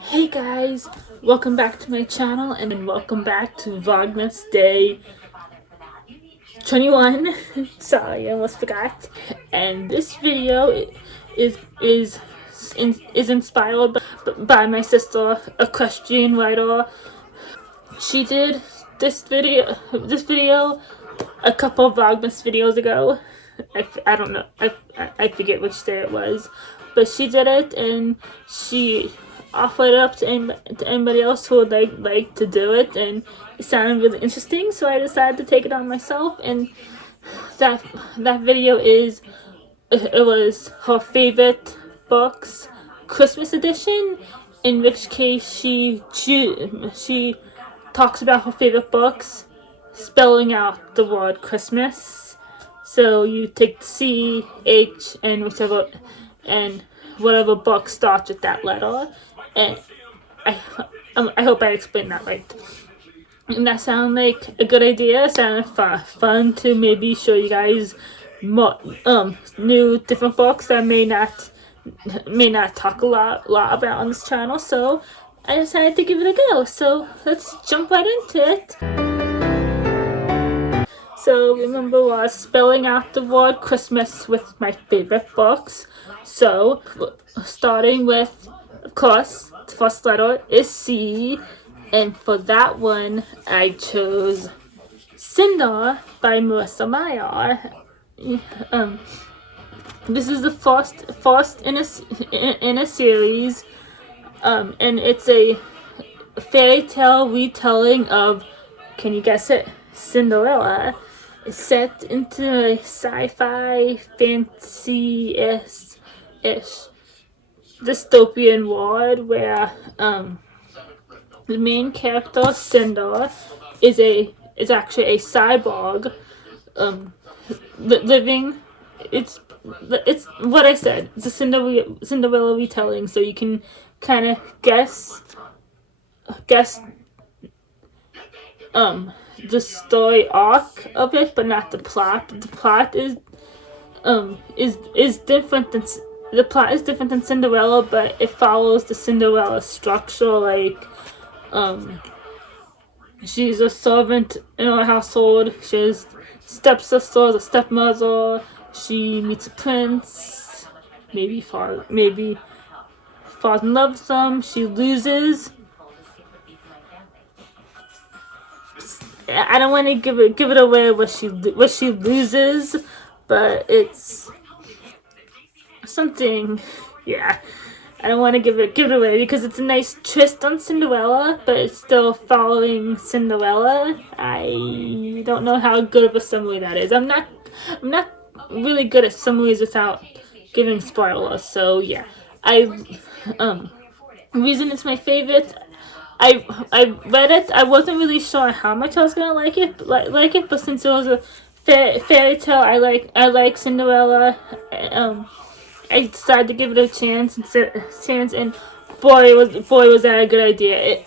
Hey guys, welcome back to my channel and welcome back to Vlogmas Day 21. Sorry, I almost forgot. And this video is inspired by my sister, equestrian rider. She did this video a couple of Vlogmas videos ago. I don't know, I forget which day it was, but she did it and she offered it up to anybody else who would like to do it, and it sounded really interesting, so I decided to take it on myself. And that video was her favorite books Christmas edition, in which case she talks about her favorite books, spelling out the word Christmas. So you take C, H, and whatever book starts with that letter. And I hope I explained that right. And that sounded like a good idea. It sounded fun to maybe show you guys more new different books that I may not talk a lot about on this channel. So I decided to give it a go. So let's jump right into it. So remember, was spelling out the word Christmas with my favorite books. So starting with, of course, the first letter is C, and for that one I chose Cinder by Marissa Meyer. This is the first in a series, and it's a fairy tale retelling of, can you guess it, Cinderella. It's set into a sci-fi fantasy-ish dystopian world where the main character, Cinder, is actually a cyborg living. It's what I said. It's a Cinderella retelling, so you can kind of guess the story arc of it, but not the plot. The plot is different than the plot is different than Cinderella, but it follows the Cinderella structure. Like, she's a servant in her household. She has stepsisters, a stepmother. She meets a prince. Maybe falls in love with them. She loses. I don't want to give it away what she loses, but it's something. Yeah, I don't want to give it away because it's a nice twist on Cinderella, but it's still following Cinderella. I don't know how good of a summary that is. I'm not really good at summaries without giving spoilers. So yeah, reason it's my favorite. I read it. I wasn't really sure how much I was gonna like it, but since it was a fairy tale, I like Cinderella. I decided to give it a chance, and boy was that a good idea.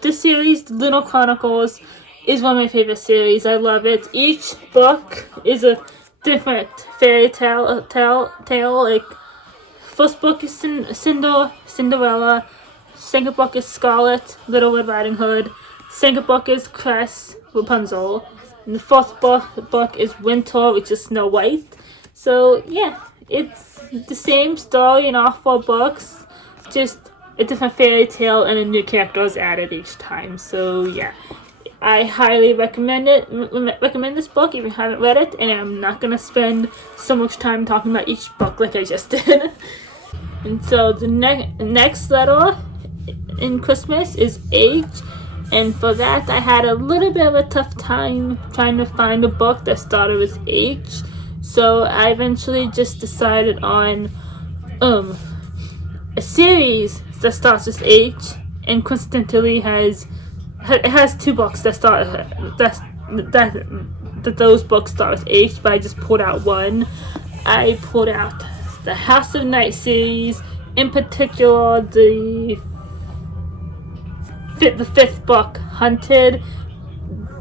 This series, The Lunar Chronicles, is one of my favorite series. I love it. Each book is a different fairy tale. Like, first book is Cinderella. Second book is Scarlet, Little Red Riding Hood. Second book is Cress, Rapunzel. And the fourth book is Winter, which is Snow White. So yeah, it's the same story in all four books, just a different fairy tale and a new character is added each time. So yeah, I highly recommend this book if you haven't read it, and I'm not gonna spend so much time talking about each book like I just did. And so the next letter in Christmas is H, and for that I had a little bit of a tough time trying to find a book that started with H, so I eventually just decided on a series that starts with H, and coincidentally has two books that start that those books start with H, but I just pulled out one. I pulled out the House of Night series, in particular the fifth book, Hunted.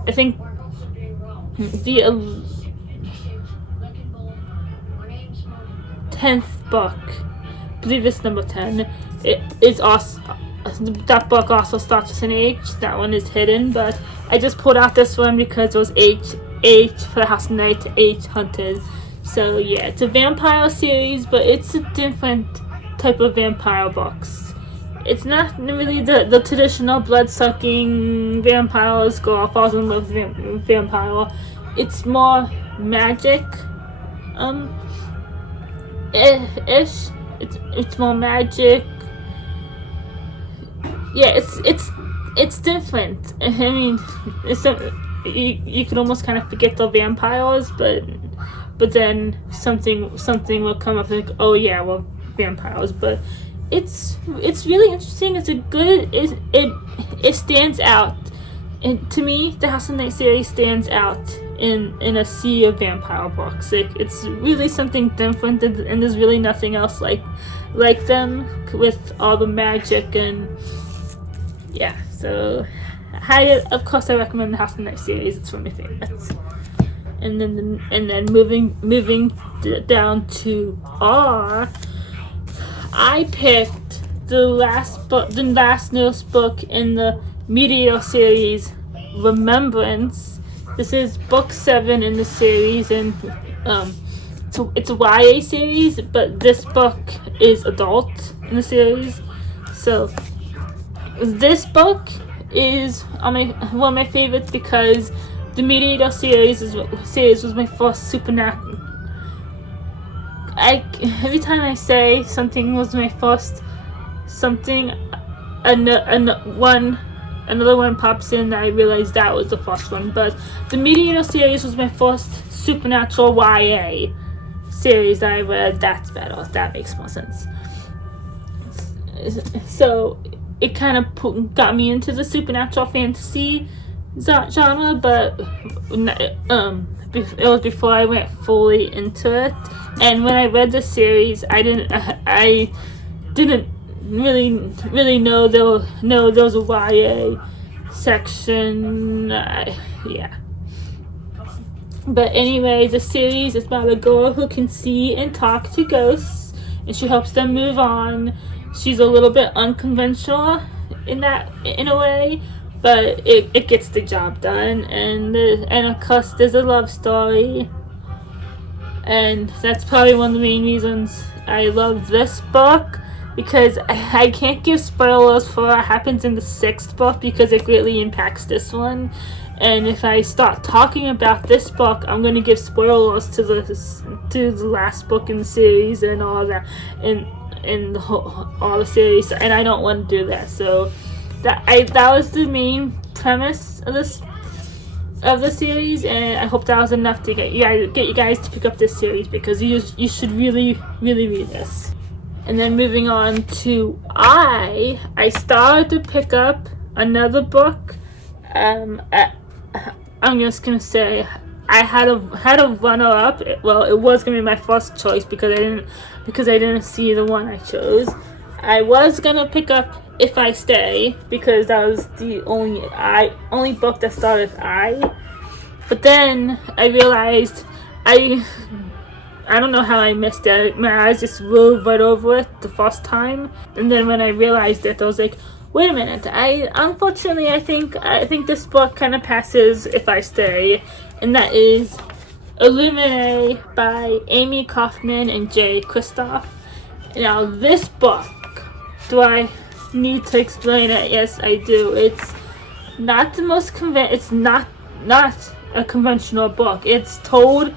I think the 10th book, I believe it's number 10, it is also, that book also starts with an H. That one is hidden, but I just pulled out this one because it was H for House of Night, H Hunted. So yeah, it's a vampire series, but it's a different type of vampire books. It's not really the traditional blood-sucking vampires go off, falls in love with vampire. It's more magic, ish. It's more magic. Yeah, it's different. I mean, you could almost kind of forget the vampires, but then something will come up and like, oh yeah, well, vampires. But it's really interesting. It's a good, it stands out. And to me, the House of Night series stands out in a sea of vampire books. It's really something different, and there's really nothing else like them, with all the magic. And yeah, so of course I recommend the House of Night series. It's one of my favorites. And then moving down to R, I picked the last newest book in the Meteor series, Remembrance. This is book 7 in the series, and it's a YA series, but this book is adult in the series. So this book is one of my favorites because the Meteor series was my first supernatural. Every time I say something was my first something, another one pops in, I realize that was the first one. But the Meteor series was my first supernatural YA series that I read. That's better. That makes more sense. So it kind of got me into the supernatural fantasy genre, but it was before I went fully into it. And when I read the series, I didn't really know there was a YA section. Yeah. But anyway, the series is about a girl who can see and talk to ghosts, and she helps them move on. She's a little bit unconventional in a way, but it gets the job done. And of course there's a love story, and that's probably one of the main reasons I love this book, because I can't give spoilers for what happens in the 6th book because it greatly impacts this one. And if I start talking about this book, I'm going to give spoilers to the last book in the series and all that, in all the series, and I don't want to do that. So that was the main premise of the series, and I hope that was enough to get you guys to pick up this series, because you should really read this. And then moving on to I started to pick up another book. I'm just gonna say I had a runner up. Well, it was gonna be my first choice because I didn't see the one I chose. I was gonna pick up If I Stay because that was the only book that started with I. But then I realized I don't know how I missed it. My eyes just rolled right over it the first time, and then when I realized it, I was like, wait a minute. Unfortunately I think this book kind of passes If I Stay, and that is Illuminae by Amy Kaufman and Jay Kristoff. Now this book, do I need to explain it? Yes, I do. It's not the most it's not a conventional book. It's told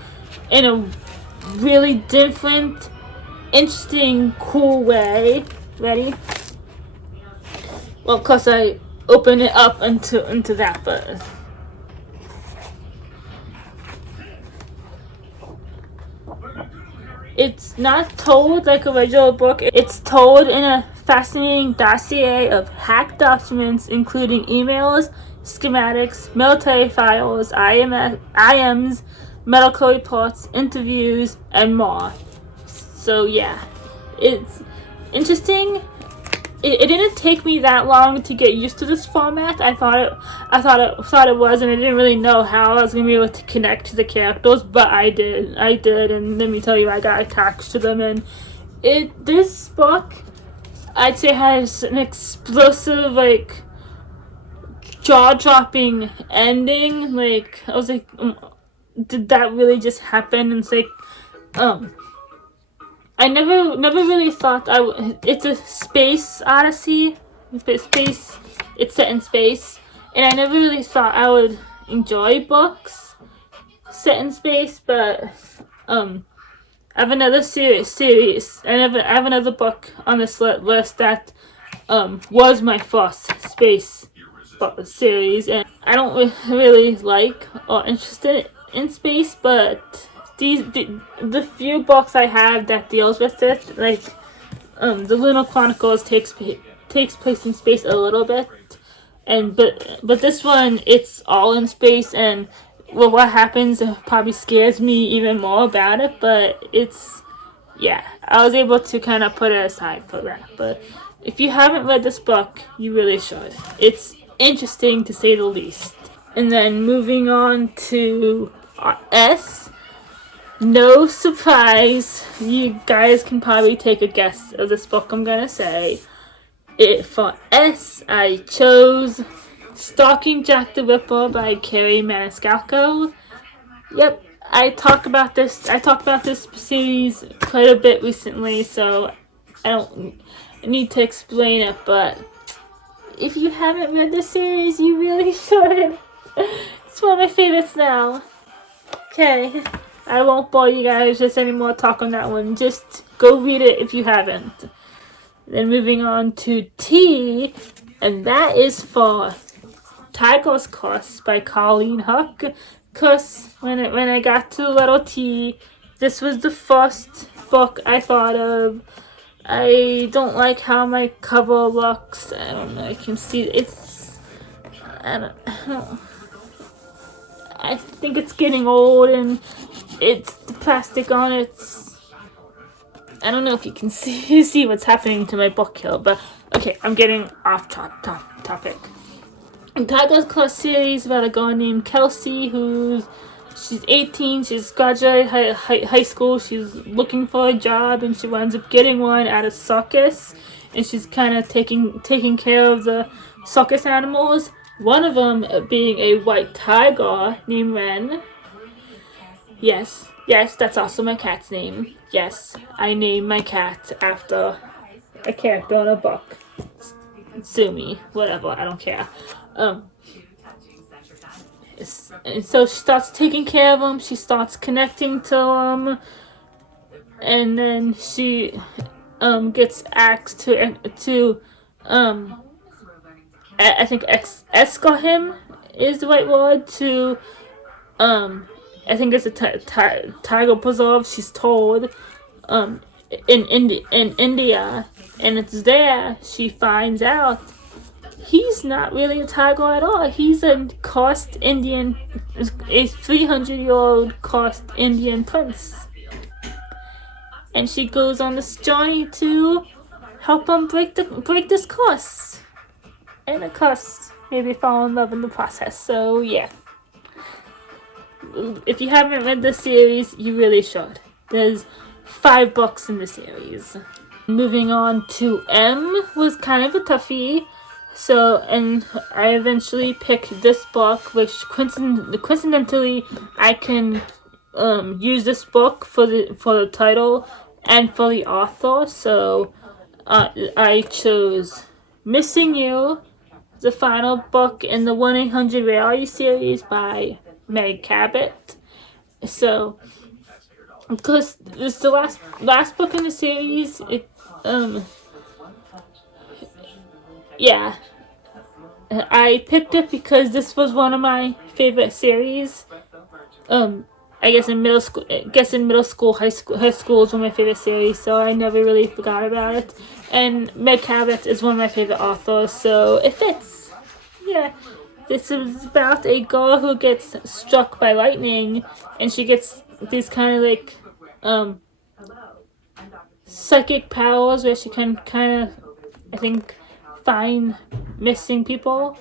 in a really different, interesting, cool way. Ready? Well, of course I open it up into that, but it's not told like a regular book. It's told in a fascinating dossier of hacked documents, including emails, schematics, military files, IMs, medical reports, interviews, and more. So yeah, it's interesting. It didn't take me that long to get used to this format. I thought it was, and I didn't really know how I was gonna be able to connect to the characters, but I did, and let me tell you, I got attached to them. And this book, I'd say has an explosive, like, jaw-dropping ending. Like, I was like, did that really just happen? And it's like, I never really thought it's a space odyssey. Space. It's set in space, and I never really thought I would enjoy books set in space. But I have another series. I have another book on this list that was my first space book series, and I don't really like or interested in space, but the few books I have that deals with it, like the Lunar Chronicles takes place in space a little bit, and but this one, it's all in space, and well, what happens probably scares me even more about it, but it's, yeah, I was able to kind of put it aside for that. But if you haven't read this book, you really should. It's interesting to say the least. And then moving on to S. No surprise, you guys can probably take a guess of this book I'm gonna say. For S, I chose Stalking Jack the Ripper by Carrie Maniscalco. Yep, I talked about this series quite a bit recently, so I don't need to explain it, but if you haven't read the series, you really should. It's one of my favorites now. Okay, I won't bore you guys just any more talk on that one. Just go read it if you haven't. Then moving on to T, and that is for Tiger's Curse by Colleen Huck. Cause when I got to little T, this was the first book I thought of. I don't like how my cover looks. I don't know. I can see it's. I think it's getting old, and it's the plastic on it. I don't know if you can see what's happening to my book here, but okay, I'm getting off topic. Tiger's Claw series about a girl named Kelsey she's 18, she's graduated high school, she's looking for a job, and she winds up getting one at a circus, and she's kind of taking care of the circus animals, one of them being a white tiger named Ren. Yes, that's also my cat's name. Yes, I named my cat after a character in a book. Sue me, whatever, I don't care. And so she starts taking care of him, she starts connecting to him, and then she gets asked to I think escort him is the right word, to I think it's a tiger preserve, she's told, in India, and it's there she finds out he's not really a tiger at all. He's a cursed Indian, a 300-year-old cursed Indian prince. And she goes on this journey to help him break this curse. And of course, maybe fall in love in the process. So yeah. If you haven't read the series, you really should. There's 5 books in the series. Moving on to M was kind of a toughie. So, and I eventually picked this book, which coincidentally I can use this book for the title and for the author. So I chose Missing You, the final book in the 1-800-Reality series by Meg Cabot. So, because this is the last book in the series, yeah, I picked it because this was one of my favorite series. I guess in middle school, high school was one of my favorite series, so I never really forgot about it. And Meg Cabot is one of my favorite authors, so it fits. Yeah, this is about a girl who gets struck by lightning, and she gets these kind of like psychic powers where she can kind of, I think, find missing people.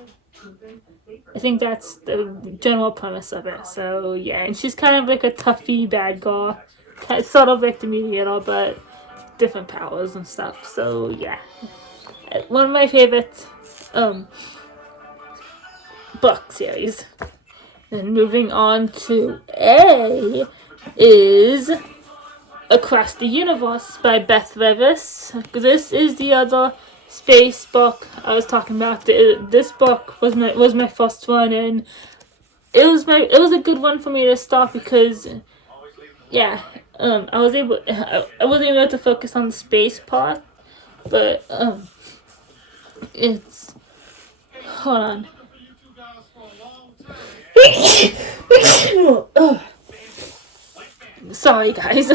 I think that's the general premise of it. So yeah, and she's kind of like a toughy bad girl, sort of like the mediator, but different powers and stuff. So yeah, one of my favorite book series. And moving on to A is Across the Universe by Beth Revis. This is the other space book I was talking about. This book was my first one, and it was a good one for me to start because I wasn't able to focus on the space part, but it's hold on. Sorry, guys.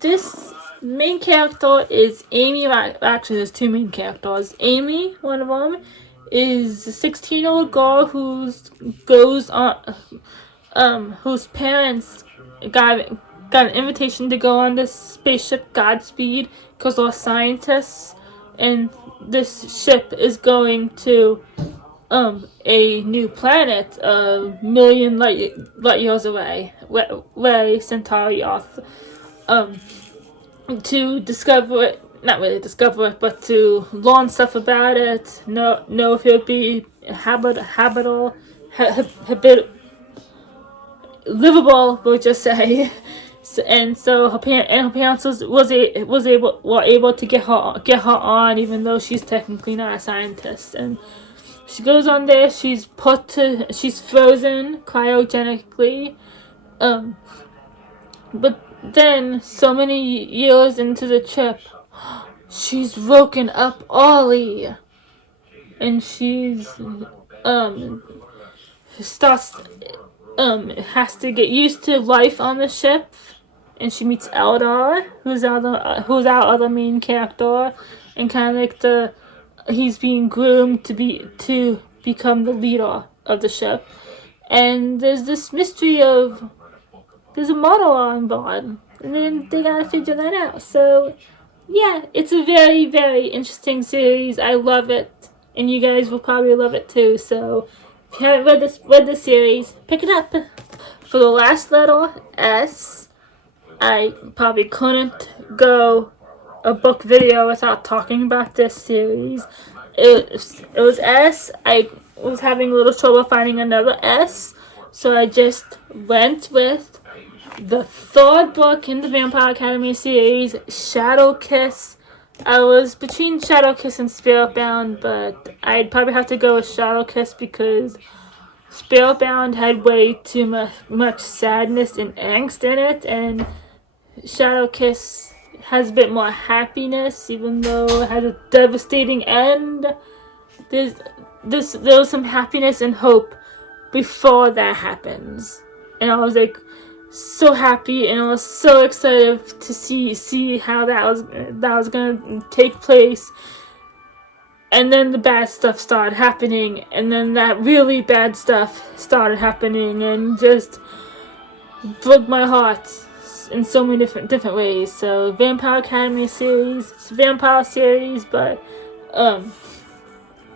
This main character is Amy. Actually, there's two main characters. Amy, one of them, is a 16-year-old girl whose parents got an invitation to go on this spaceship Godspeed because they're scientists, and this ship is going to a new planet a million light years away, Centauri Earth, to discover it, not really discover it, but to learn stuff about it, know if it would be habitable, livable, we'll just say. So her parents were able to get her on, even though she's technically not a scientist. And she goes on there. She's frozen cryogenically, but then so many years into the trip, she's woken up early, and she's has to get used to life on the ship, and she meets Eldar, who's our other main character, and kind of like he's being groomed to become the leader of the ship. And there's this mystery of there's a murderer on board, and then they gotta figure that out. So yeah, it's a very, very interesting series. I love it, and you guys will probably love it too. So if you haven't read this series, pick it up. For the last letter, S, I probably couldn't go a book video without talking about this series. It was S. I was having a little trouble finding another S, so I just went with the third book in the Vampire Academy series, Shadow Kiss. I was between Shadow Kiss and Spiritbound, but I'd probably have to go with Shadow Kiss because Spiritbound had way too much sadness and angst in it, and Shadow Kiss has a bit more happiness, even though it has a devastating end. There was some happiness and hope before that happens, and I was like so happy, and I was so excited to see how that was gonna take place. And then the bad stuff started happening, and then that really bad stuff started happening, and just broke my heart in so many different ways. So Vampire Academy series, it's a vampire series, but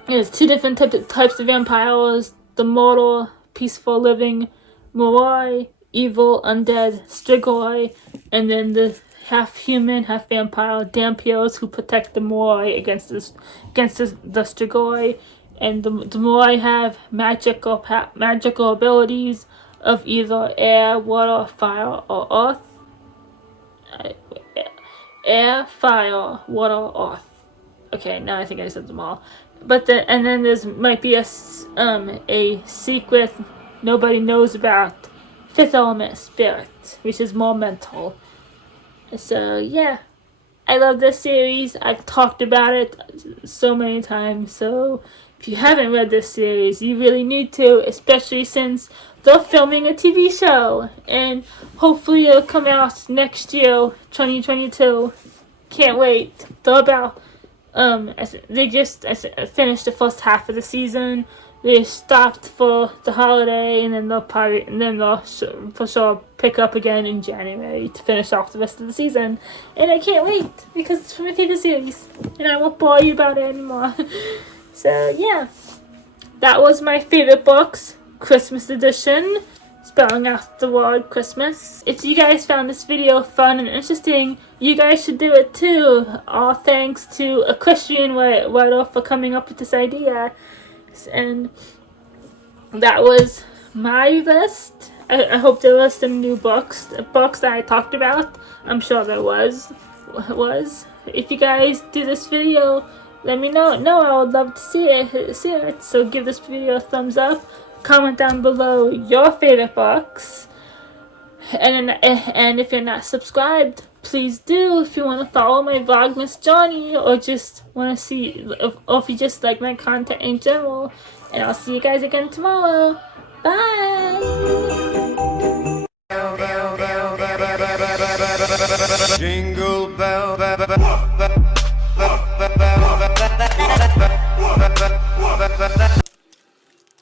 there's two different types of vampires: the mortal, peaceful living Moroi, evil, undead Strigoi, and then the half human, half vampire Dampiers who protect the Moroi against the Strigoi. And the Moroi have magical abilities of either air, water, fire, or earth. Air, fire, water, earth. Okay, now I think I said them all. And then there's might be a secret nobody knows about, fifth element spirit, which is more mental. So yeah, I love this series. I've talked about it so many times. So if you haven't read this series, you really need to, especially since they're filming a TV show, and hopefully it'll come out next year, 2022. Can't wait. They're about they just finished the first half of the season. They stopped for the holiday, and then they'll for sure pick up again in January to finish off the rest of the season. And I can't wait because it's my favorite series, and I won't bore you about it anymore. So yeah, that was my favorite books, Christmas edition. spelling out the word Christmas. If you guys found this video fun and interesting, you guys should do it too. All thanks to Equestrian Whittle for coming up with this idea. And that was my list. I hope there was some new books that I talked about. I'm sure there was. If you guys do this video, let me know. No, I would love to see it. So give this video a thumbs up. Comment down below your favorite books. And if you're not subscribed, please do. If you want to follow my Vlogmas journey, or just want to see, or if you just like my content in general. And I'll see you guys again tomorrow. Bye. Jingle bell.